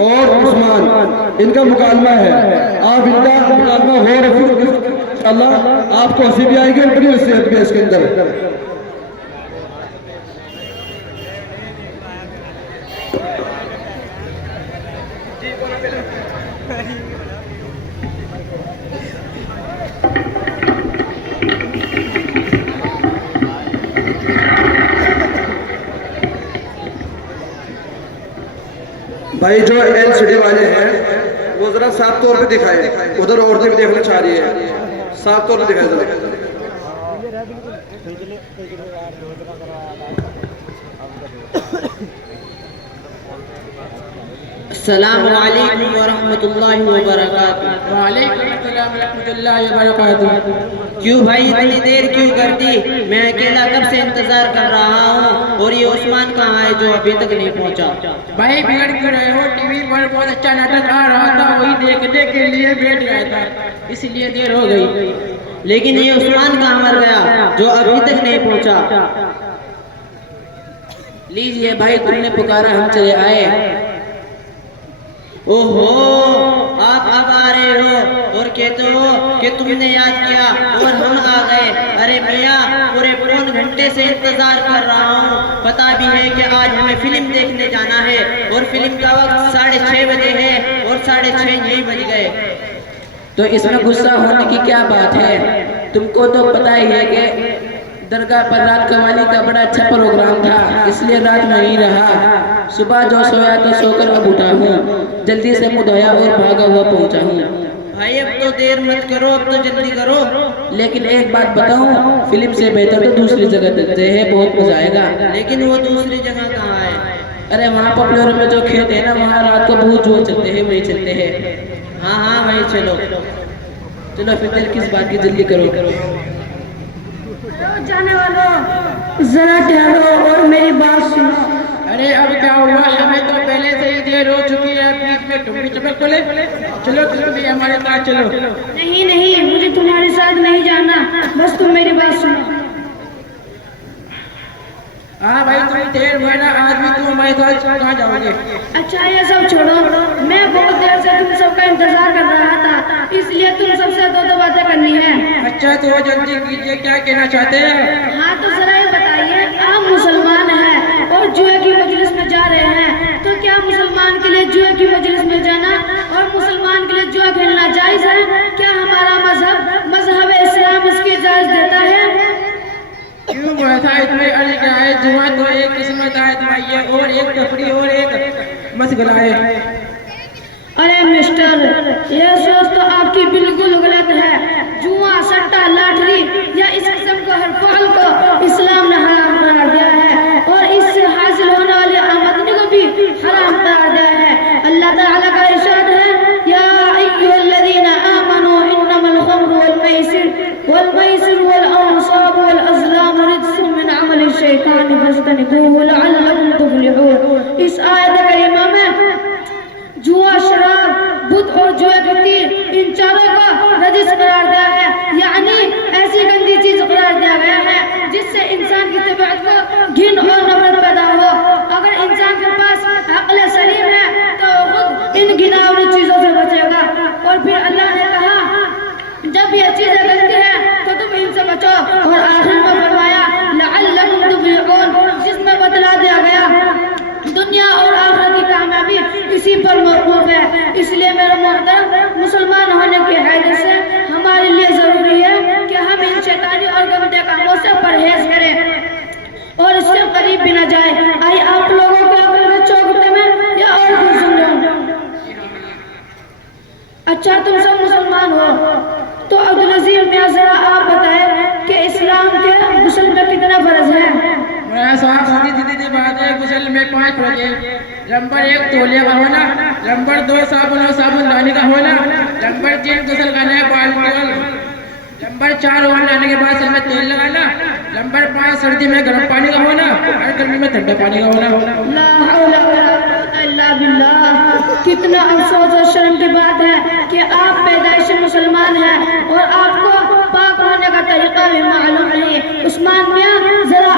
اور عثمان، ان کا مکالمہ ہے. آپ ان کا مکالمہ غور و فکر انشاءاللہ آپ کو ہنسی بھی آئے گی اور بڑی نصیحت بھی ہے اس کے اندر. بھائی جو ایل سی ڈی والے ہیں وہ ذرا صاف طور پہ دکھائے، ادھر عورتیں بھی دیکھنا چاہ رہی ہے، صاف طور پہ دکھائے ذرا. السلام علیکم ورحمۃ اللہ وبرکاتہ. وعلیکم السلام ورحمۃ اللہ وبرکاتہ. کیوں بھائی اتنی دیر کیوں کر دی؟ میں اکیلا کب سے انتظار کر رہا ہوں، اور یہ عثمان کہاں ہے جو ابھی تک نہیں پہنچا؟ بھائی بگڑ کیوں رہے ہو؟ ٹی وی پر بہت اچھا ناٹک آ رہا تھا، وہی دیکھنے کے لیے بیٹھ گیا تھا، اس لیے دیر ہو گئی. لیکن یہ عثمان کہاں مر گیا جو ابھی تک نہیں پہنچا؟ لیجئے بھائی، تم نے پکارا ہم چلے آئے. اوہو، آپ اب آ رہے ہو اور کہتے ہو کہ تم نے یاد کیا اور ہم آ گئے. ارے میاں، پورے پون گھنٹے سے انتظار کر رہا ہوں. پتا بھی ہے کہ آج ہمیں فلم دیکھنے جانا ہے اور فلم کا وقت 6:30 بجے ہے اور 6:30 یہی بج گئے. تو اس میں غصہ ہونے کی کیا بات ہے؟ تم کو تو پتا ہی ہے کہ درگاہ پر رات قوالی کا بڑا اچھا پروگرام تھا، اس لیے رات میں ہی رہا. صبح جو سویا تو سو کر اب اٹھا ہوں، جلدی سے منہ دھویا اور بھاگا ہوا پہنچا ہوں. بھائی اب تو دیر مت کرو، اب تو جلدی کرو. لیکن ایک بات بتاؤں، فلم سے بہتر تو دوسری جگہ دیکھتے ہیں، بہت مزہ آئے گا. لیکن وہ دوسری جگہ کہاں ہے؟ ارے وہاں پپلور میں جو کھیت ہے نا، وہاں رات کو بہت جوڑ چلتے ہیں، وہی چلتے ہیں. ہاں ہاں وہی چلو. چلو پھر دیر کس بات کی، جلدی کرو. جانے والوں ذرا ٹھہرو اور میری بات سنو. ارے اب کیا ہوا؟ ہمیں تو پہلے سے ہی دیر ہو چکی ہے، بیچ میں تم بھی چپک پڑے. چلو چلو بھی ہمارے ساتھ چلو. نہیں نہیں، مجھے تمہارے ساتھ نہیں جانا، بس تم میری بات سنو. ہاں بھائی، تم دیر ہوئے نا، آج بھی تم ہمارے ساتھ کہاں جاؤ گے؟ اچھا یہ سب چھوڑو، میں بہت دیر سے تم سب کا انتظار کر رہا تھا، اس لیے تم سب سے دو باتیں کرنی ہے. اچھا تو جلدی کیجئے، کیا کہنا چاہتے ہیں؟ ہاں تو ذرا یہ بتائیے، آپ مسلمان ہیں اور جوئے کی مجلس میں جا رہے ہیں، تو کیا مسلمان کے لیے جوئے کی مجلس میں جانا اور مسلمان کے لیے جوا کھیلنا جائز ہے؟ کیا ہمارا مذہب اسلام اس کی اجازت دیتا ہے؟ کیوں ایسا اتنے عرض کیا ہے؟ جوا تو ایک قسمت ہے اور ایک تفریح اور ایک مشغلہ ہے. ارے مسٹر، یہ سوچ تو آپ کی بالکل غلط ہے. جوا، سٹا، لاٹری یا اس قسم کے ہر فعل کو اسلام نے حرام قرار دیا ہے اور اس سے حاصل ہونے والی آمدنی کو بھی حرام قرار دیا ہے. اللہ تعالیٰ کا ارشاد ہے، یا ایھا الذین آمنوا انما الخمر والمیسر والانصاب والازلام رجس من عمل الشیطان فاجتنبوه لعلکم تفلحون. اس آیت کریمہ میں جوا، شراب، بت اور جوئے کے تیر، ان چاروں کو رجس قرار دیا ہے، یعنی ایسی گندی چیز قرار دیا گیا ہے جس سے انسان کی طبیعت کو گھن اور نفرت پیدا ہو. اگر انسان کے پاس عقل سلیم ہے تو خود ان گھناؤنی چیزوں سے بچے گا. اور پھر اللہ نے کہا جب یہ چیزیں گندی ہیں تو تم ان سے بچو، اور آخر میں فرمایا لعلکم تفلحون، جس میں بتلا دیا گیا دنیا اور آخرت کی کامیابی اسی پر موقوف ہے. اس لیے میرے محترم، مسلمان ہونے کی حیثیت سے ہمارے لیے ضروری ہے کہ ہم ان شیطانی اور گندے کاموں سے پرہیز کریں اور اس سے قریب بھی نہ جائیں. آئی آپ لوگوں کو عقل میں چوکتے میں یا اور کچھ سمجھو؟ اچھا تم سب مسلمان ہو تو عبدالعزیز میاں ذرا آپ بتائیں کہ اسلام کے غسل میں کتنا فرض ہے؟ میرا صاحب سیدھی بات ہے، غسل میں 5 فرض ہے. نمبر 1 تولیہ کا ہونا، نمبر 2 صابن اور صابن دانی کا ہونا، نمبر 3 غسل کرنے بالٹی، نمبر 4 اوڑھ لینے کے بعد سر میں تیل لگانا، نمبر 5 سردی میں گرم پانی کا ہونا اور گرمی میں ٹھنڈا پانی کا ہونا. لا حول ولا قوت الا باللہ. کتنا افسوس اور شرم کی بات ہے کہ آپ پیدائش مسلمان ہیں اور آپ کو پاک ہونے کا طریقہ بھی معلوم نہیں. عثمان میاں ذرا